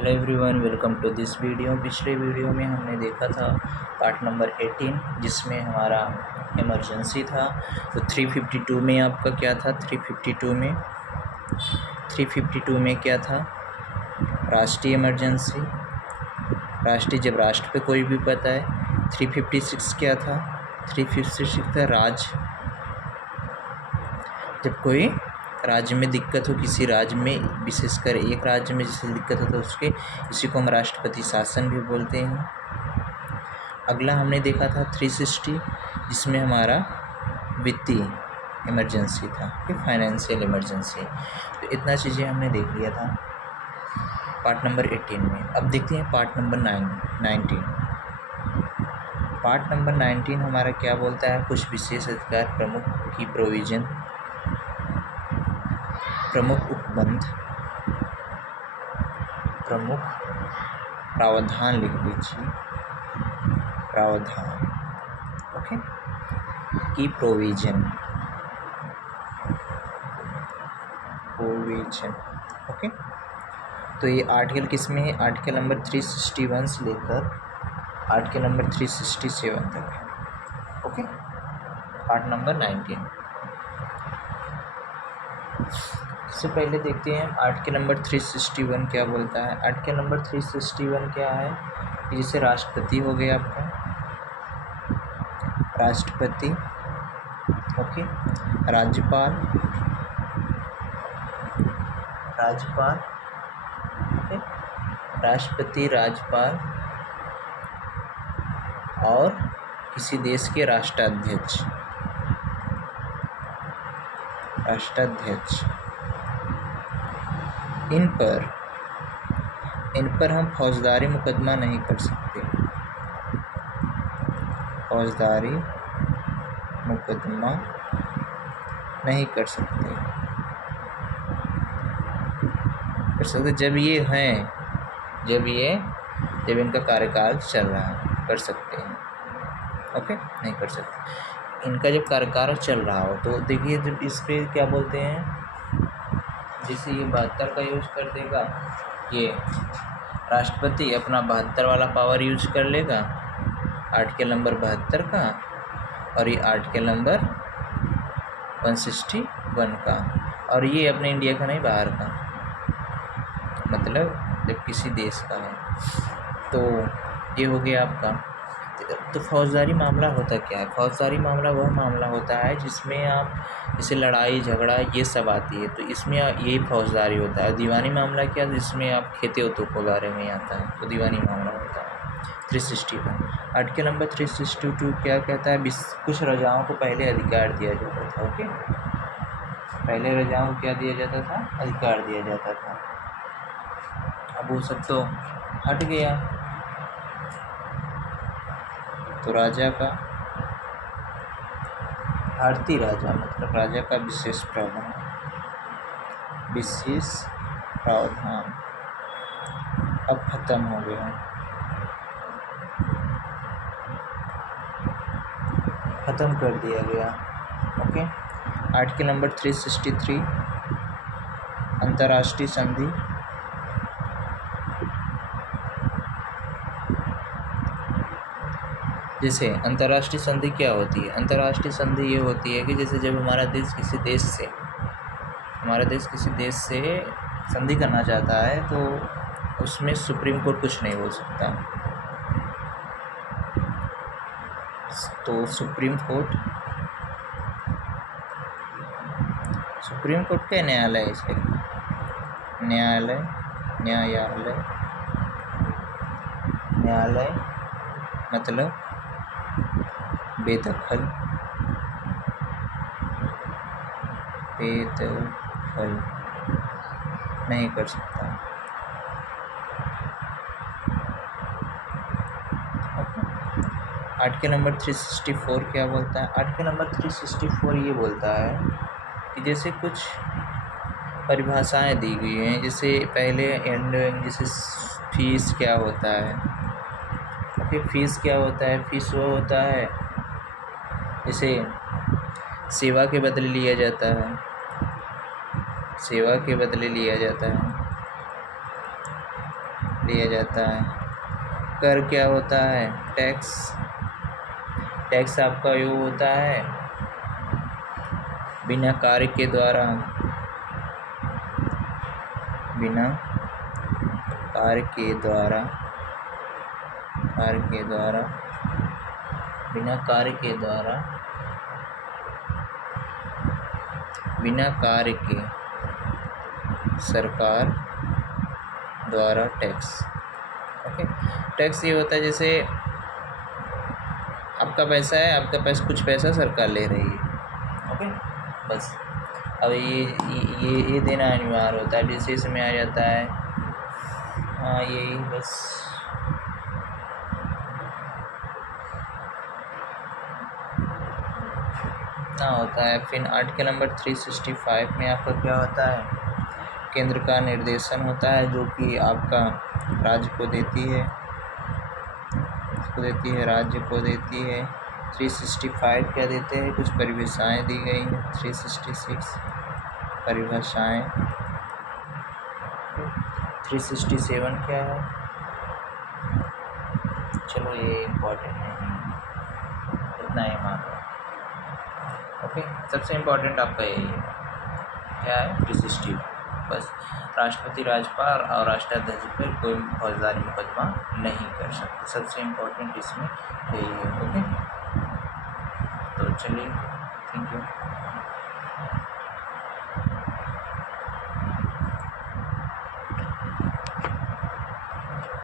Hello everyone, welcome to this video. पिछले video में हमने देखा था पार्ट नंबर 18 जिसमें हमारा इमरजेंसी था। तो 352 में आपका क्या था? 352 में क्या था? राष्ट्रीय इमरजेंसी। राष्ट्रीय जब राष्ट्र पे कोई भी पता है। 356 क्या था? 356 था राज्य। जब कोई राज्य में दिक्कत हो, किसी राज्य में, विशेषकर एक राज्य में जिसे दिक्कत हो तो उसके इसी को हम राष्ट्रपति शासन भी बोलते हैं। अगला हमने देखा था 360 जिसमें हमारा वित्तीय इमरजेंसी था, फाइनेंशियल इमरजेंसी। तो इतना चीज़ें हमने देख लिया था पार्ट नंबर 18 में। अब देखते हैं पार्ट नंबर 19। पार्ट नंबर 19 हमारा क्या बोलता है? कुछ विशेष अधिकार प्रमुख की प्रोविजन, प्रमुख उपबंध, प्रमुख प्रावधान लिख लीजिए, प्रावधान, ओके, की प्रोविजन, ओके। तो ये आर्टिकल किस में है? आर्टिकल नंबर 361 से लेकर आर्टिकल नंबर 367 तक है, ओके। पार्ट नंबर 19 से पहले देखते हैं आर्टिकल नंबर 361 क्या बोलता है। आर्टिकल नंबर 361 क्या है? जैसे राष्ट्रपति हो गया आपका, राष्ट्रपति, ओके, राज्यपाल, ओके, राष्ट्रपति, राज्यपाल और किसी देश के राष्ट्राध्यक्ष, इन पर हम फौजदारी मुकदमा नहीं कर सकते, फौजदारी मुकदमा नहीं कर सकते जब इनका कार्यकाल चल रहा है, कर सकते हैं, ओके, नहीं कर सकते इनका जब कार्यकाल चल रहा हो। तो देखिए जब इस पर क्या बोलते हैं, जैसे ये 72 का यूज कर देगा, ये राष्ट्रपति अपना 72 वाला पावर यूज कर लेगा, आर्टिकल नंबर 72 का, और ये आर्टिकल नंबर 161 का, और ये अपने इंडिया का नहीं, बाहर का, मतलब जब किसी देश का है। तो ये हो गया आपका। तो फौजदारी मामला होता क्या है? फौजदारी मामला वह मामला होता है जिसमें आप, जैसे लड़ाई झगड़ा ये सब आती है, तो इसमें यही फौजदारी होता है। दीवानी मामला क्या, जिसमें आप खेती उतों के बारे में आता है, तो दीवानी मामला होता है। 361 आर्टिकल नंबर 362 क्या कहता है? कुछ रजाओं को पहले अधिकार दिया जाता था, ओके, पहले रजाओं को क्या दिया जाता था? अधिकार दिया जाता था। अब वो सब तो हट गया। तो राजा का, भारतीय राजा मतलब राजा का विशेष प्रावधान अब खत्म हो गया, खत्म कर दिया गया, ओके। आर्टिकल नंबर 363 अंतर्राष्ट्रीय संधि, जैसे अंतर्राष्ट्रीय संधि क्या होती है? अंतर्राष्ट्रीय संधि ये होती है कि जैसे जब हमारा देश किसी देश से संधि करना चाहता है तो उसमें सुप्रीम कोर्ट कुछ नहीं बोल सकता। तो सुप्रीम कोर्ट क्या न्यायालय है इसके, न्यायालय मतलब बेदखल नहीं कर सकता, आर्टिकल नंबर 364 क्या बोलता है? आर्टिकल नंबर 364 ये बोलता है कि जैसे कुछ परिभाषाएं दी गई हैं, जैसे पहले जैसे फीस क्या होता है, ओके, फीस क्या होता है? फीस वो होता है जैसे सेवा के बदले लिया जाता है, लिया जाता है। कर क्या होता है? टैक्स। टैक्स आपका यो होता है बिना कार्य के द्वारा, बिना कार्य के द्वारा, कार्य के द्वारा, बिना कार्य के द्वारा, बिना कार्य के सरकार द्वारा टैक्स। ओके, टैक्स ये होता है जैसे आपका पैसा है, आपका पैसा, कुछ पैसा सरकार ले रही है। ओके, बस अब ये देना अनिवार्य होता है। जैसे इसमें आ जाता है, हाँ यही बस। ना होता है। फिर आर्टिकल नंबर 365 में आपका क्या होता है? केंद्र का निर्देशन होता है जो कि आपका राज्य को देती है, राज्य को देती है। 365 क्या देते हैं? कुछ परिभाषाएं दी गई हैं। 366 परिभाषाएं। 367 क्या है? चलो ये इम्पोर्टेंट नहीं, इतना ही मान लो। ओके, सबसे इम्पोर्टेंट आपका यही है, क्या है? 360। बस राष्ट्रपति, राज्यपाल और राष्ट्राध्यक्ष पर कोई फौजदारी मुकदमा नहीं कर सकते। सबसे इम्पोर्टेंट इसमें यही है। ओके, तो चलिए, थैंक यू।